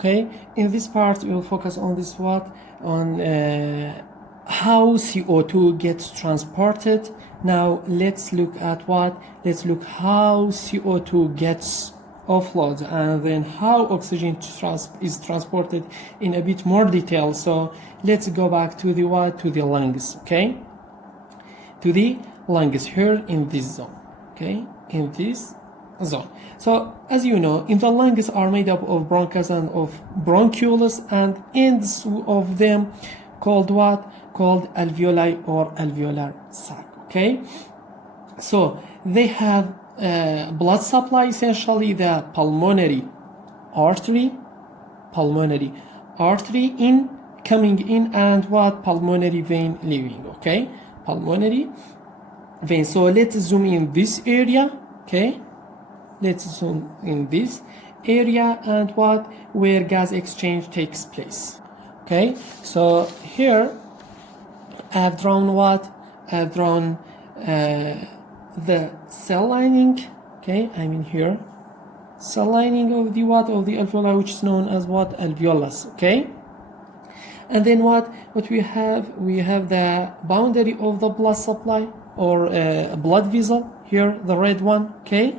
Okay, in this part we will focus on this on how CO2 gets transported. Now let's look at let's look how CO2 gets offloaded, and then how oxygen is transported in a bit more detail. So let's go back to the to the lungs. Okay, to the lungs here in this zone. Okay, in this zone. So as you know, in the lungs are made up of bronchus and of bronchioles, and ends of them called called alveoli or alveolar sac. Okay, so they have blood supply, essentially the pulmonary artery in coming in, and pulmonary vein leaving. Okay, pulmonary vein. So let's zoom in this area. Okay, let's zoom in this area and where gas exchange takes place. Okay, so here I have drawn I have drawn the cell lining. Okay, I mean here cell lining of the of the alveoli, which is known as alveolus. Okay, and then what we have the boundary of the blood supply, or blood vessel here, the red one. Okay,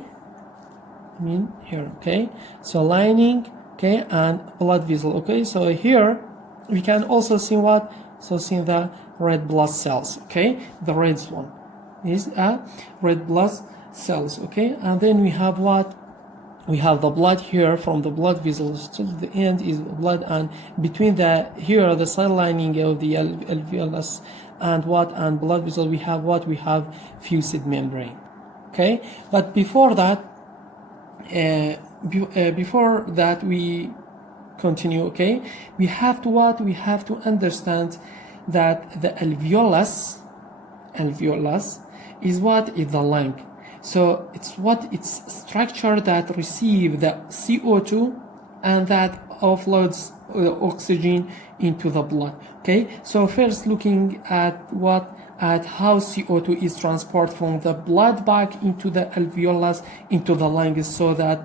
I mean here. Okay, so lining, okay, and blood vessel. Okay, so here we can also see see the red blood cells. Okay, the red one is red blood cells. Okay, and then we have we have the blood here, from the blood vessels to the end is blood, and between here the cell lining of the alveolus and and blood vessel we have we have fused membrane. Okay, but before that we continue. Okay, we have to we have to understand that the alveolus is is the lung. So it's structure that receive the CO2 and that offloads oxygen into the blood. Okay, so first looking at how CO2 is transported from the blood back into the alveolus, into the lungs, so that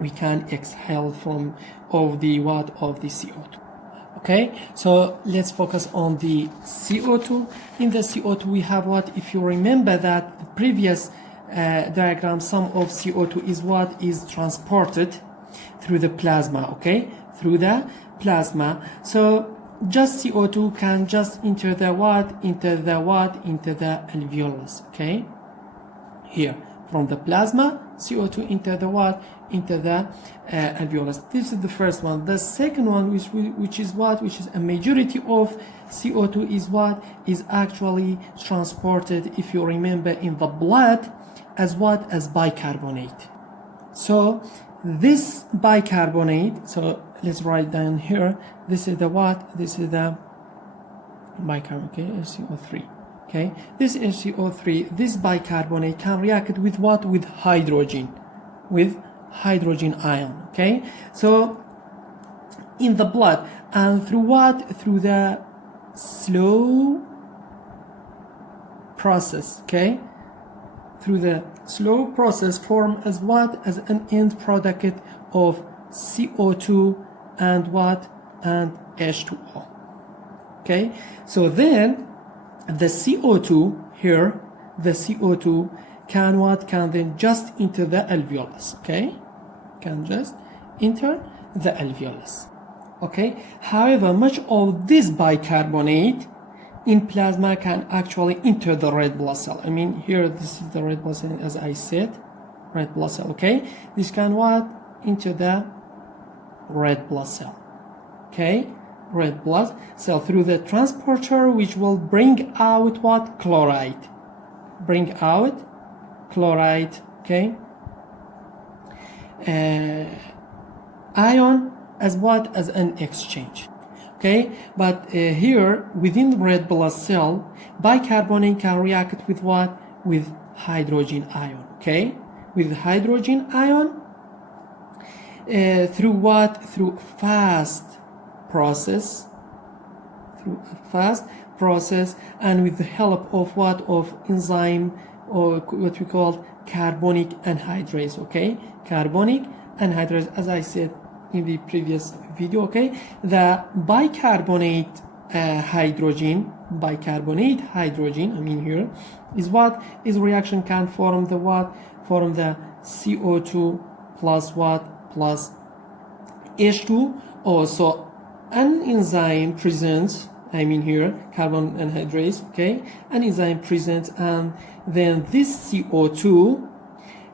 we can exhale of the CO2. Okay, so let's focus on the CO2. In the CO2 we have if you remember that the previous diagram, some of CO2 is transported through the plasma. Okay, through the plasma. So just CO2 can just enter the into the alveolus. Okay, here from the plasma, CO2 into the into the alveolus. This is the first one. The second one, which is a majority of CO2 is actually transported, if you remember, in the blood as as bicarbonate. So this bicarbonate, so let's write down here, this is the this is the bicarbonate. Okay, SiO3. Okay, this SiO3, this bicarbonate can react with with hydrogen ion. Okay, so in the blood, and through the slow process. Okay, through the slow process form as as an end product of CO2 and and H2O. Okay, so then the CO2 here, the CO2 can then just enter the alveolus. Okay, can just enter the alveolus. Okay, however, much of this bicarbonate in plasma can actually enter the red blood cell. I mean here, this is the red blood cell, as I said, red blood cell. Okay, this can into the red blood cell. Okay, red blood cell through the transporter, which will bring out chloride. Bring out chloride. Okay, ion as an exchange. Okay, but here within the red blood cell, bicarbonate can react with with hydrogen ion. Okay, with hydrogen ion through fast process, and with the help of of enzyme, or what we call carbonic anhydrase. Okay, carbonic anhydrase, as I said in the previous video, okay? The bicarbonate hydrogen, I mean here, is what? Is reaction can form the what? Form the CO2 plus what? Plus H2. Also, an enzyme presents, I mean here, carbon anhydrase, okay? An enzyme presents, and then this CO2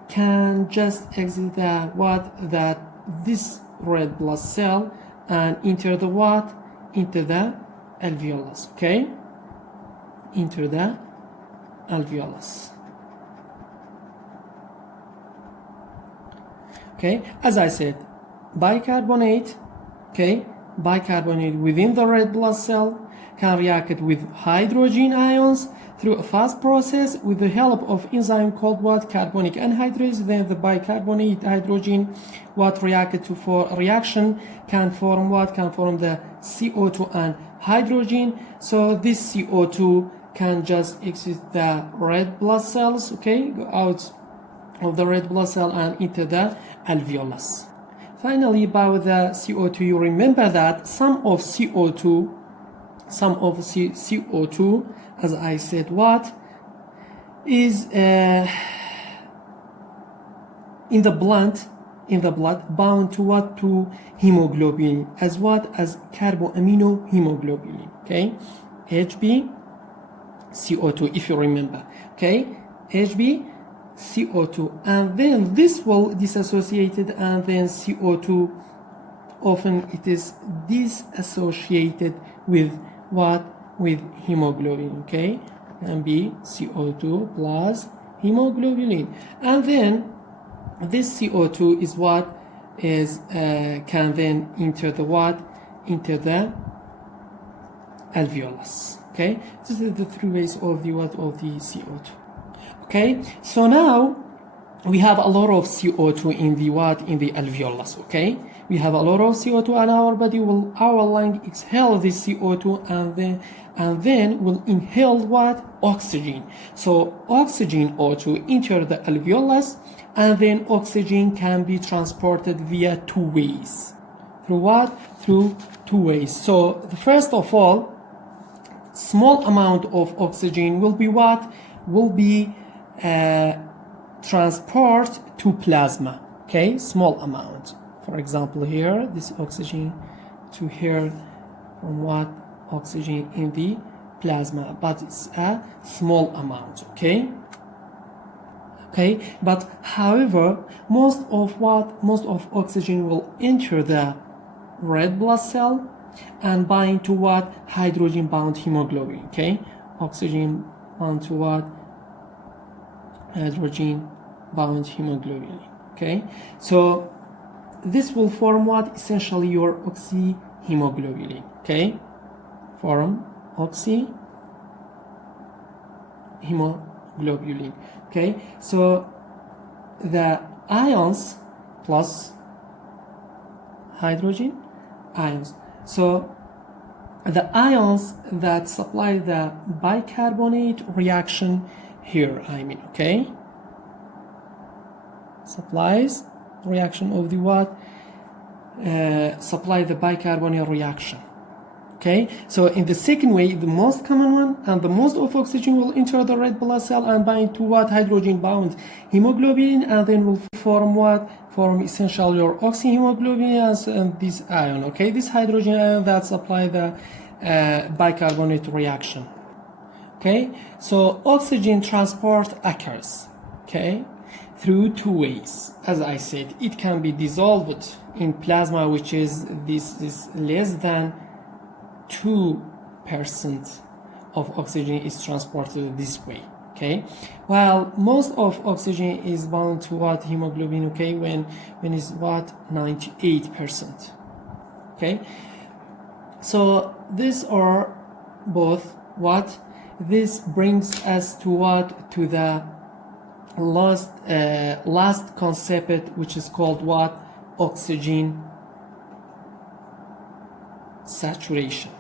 can just exit the what? That this red blood cell and enter the what? Into the alveolus, okay? Enter the alveolus. Okay, as I said, bicarbonate, okay, bicarbonate within the red blood cell can react with hydrogen ions through a fast process with the help of enzyme called what? Carbonic anhydrase. Then the bicarbonate hydrogen what reacted to for reaction can form what? Can form the CO2 and hydrogen. So this CO2 can just exit the red blood cells, okay, go out of the red blood cell and into the alveolus. Finally, about the CO2, you remember that some of CO2, as I said, what is in the blood bound to what? To hemoglobin, as what? As carboamino hemoglobin, okay? Hb CO2, if you remember, okay? Hb CO2, and then this will dissociated, and then CO2 often it is disassociated with what? With hemoglobin, okay? And be CO2 plus hemoglobin, and then this CO2 is what is can then enter the what? Into the alveolus, okay? This is the three ways of the what? Of the CO2. Okay, so now we have a lot of CO2 in the what? In the alveolus, okay? We have a lot of CO2 and our body will, our lung exhale this CO2 and then will inhale what? Oxygen. So oxygen O2 enter the alveolus, and then oxygen can be transported via two ways. Through what? Through two ways. So the first of all, small amount of oxygen will be what? Will be transport to plasma, okay? Small amount. For example, here, this oxygen to here from what? Oxygen in the plasma, but it's a small amount, okay? Okay, but however, most of oxygen will enter the red blood cell and bind to what? Hydrogen bound hemoglobin, okay? Oxygen bound to what? Hydrogen bound hemoglobin, okay? So this will form what? Essentially your oxyhemoglobin, okay? Form oxyhemoglobin, okay? So the ions plus hydrogen ions. So the ions that supply the bicarbonate reaction here, I mean, okay? Supplies reaction of the what? Supply the bicarbonate reaction. Okay, so in the second way, the most common one, and the most of oxygen will enter the red blood cell and bind to what? Hydrogen bound hemoglobin, and then will form what? Form essentially your oxyhemoglobin and this ion, okay? This hydrogen ion that supply the bicarbonate reaction. Okay, so oxygen transport occurs, okay, through two ways. As I said, it can be dissolved in plasma, which is this less than 2% of oxygen is transported this way, okay? While most of oxygen is bound to what? Hemoglobin, okay, when is what? 98%, okay? So these are both what? This brings us to what? To the last concept, which is called what? Oxygen saturation.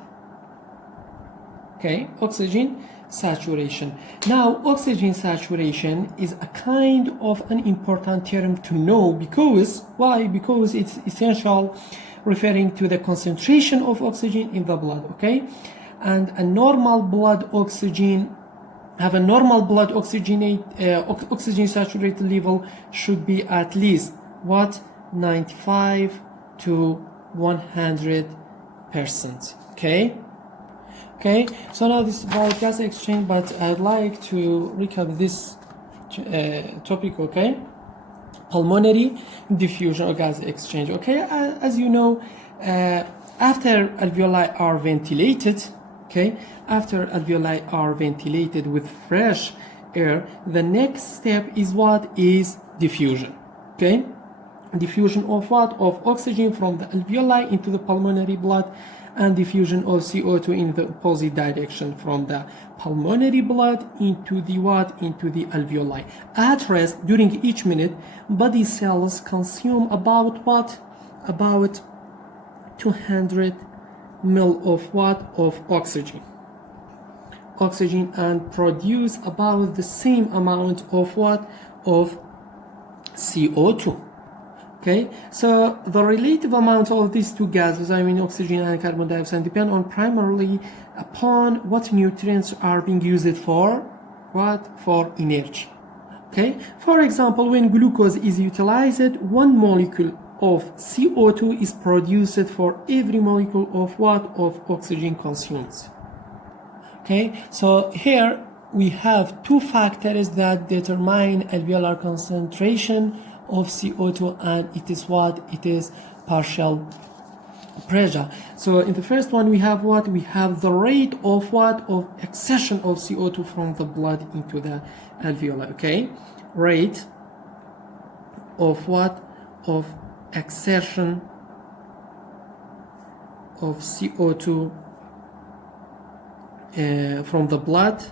Okay, oxygen saturation. Now, oxygen saturation is a kind of an important term to know because why? Because it's essential referring to the concentration of oxygen in the blood, okay? And a normal blood oxygen, oxygen saturated level should be at least what? 95 to 100%, okay? Okay, so now this is about gas exchange, but I'd like to recap this topic, okay? Pulmonary diffusion or gas exchange, okay? As you know, after alveoli are ventilated, okay? After alveoli are ventilated with fresh air, the next step is what? Is diffusion, okay? Diffusion of what? Of oxygen from the alveoli into the pulmonary blood, and diffusion of CO2 in the opposite direction from the pulmonary blood into the what? Into the alveoli. At rest, during each minute, body cells consume about what? About 200 ml of what? Of oxygen. And produce about the same amount of what? Of CO2. Okay, so the relative amount of these two gases, I mean oxygen and carbon dioxide, depend on primarily upon what nutrients are being used for what? For energy. Okay, for example, when glucose is utilized, one molecule of CO2 is produced for every molecule of what? Of oxygen consumed. Okay, so here we have two factors that determine alveolar concentration of CO2, and it is what? It is partial pressure. So in the first one we have what? We have the rate of what? Of exertion of CO2 from the blood into the alveoli, okay? Rate of what? Of exertion of CO2 from the blood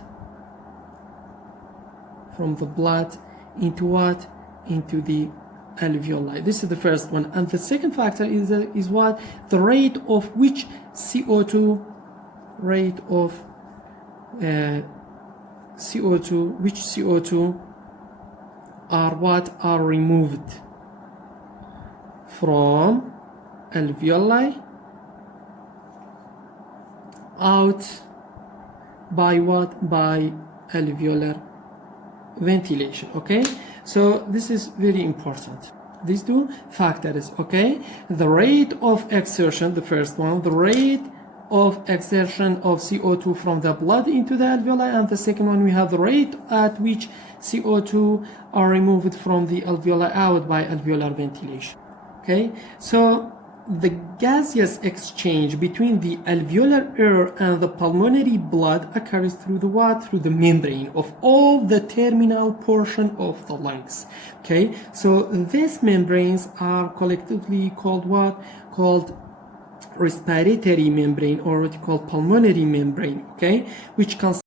into what? Into the alveoli. This is the first one. And the second factor is what? The rate of which CO2 are what? Are removed from alveoli out by what? By alveolar ventilation, okay? So this is very important. These two factors, okay? The rate of exertion, the first one, the rate of exertion of CO2 from the blood into the alveoli, and the second one we have the rate at which CO2 are removed from the alveoli out by alveolar ventilation. Okay, so the gaseous exchange between the alveolar air and the pulmonary blood occurs through the what? Through the membrane of all the terminal portion of the lungs. Okay, so these membranes are collectively called what? Called respiratory membrane, or what you call pulmonary membrane, okay, which consists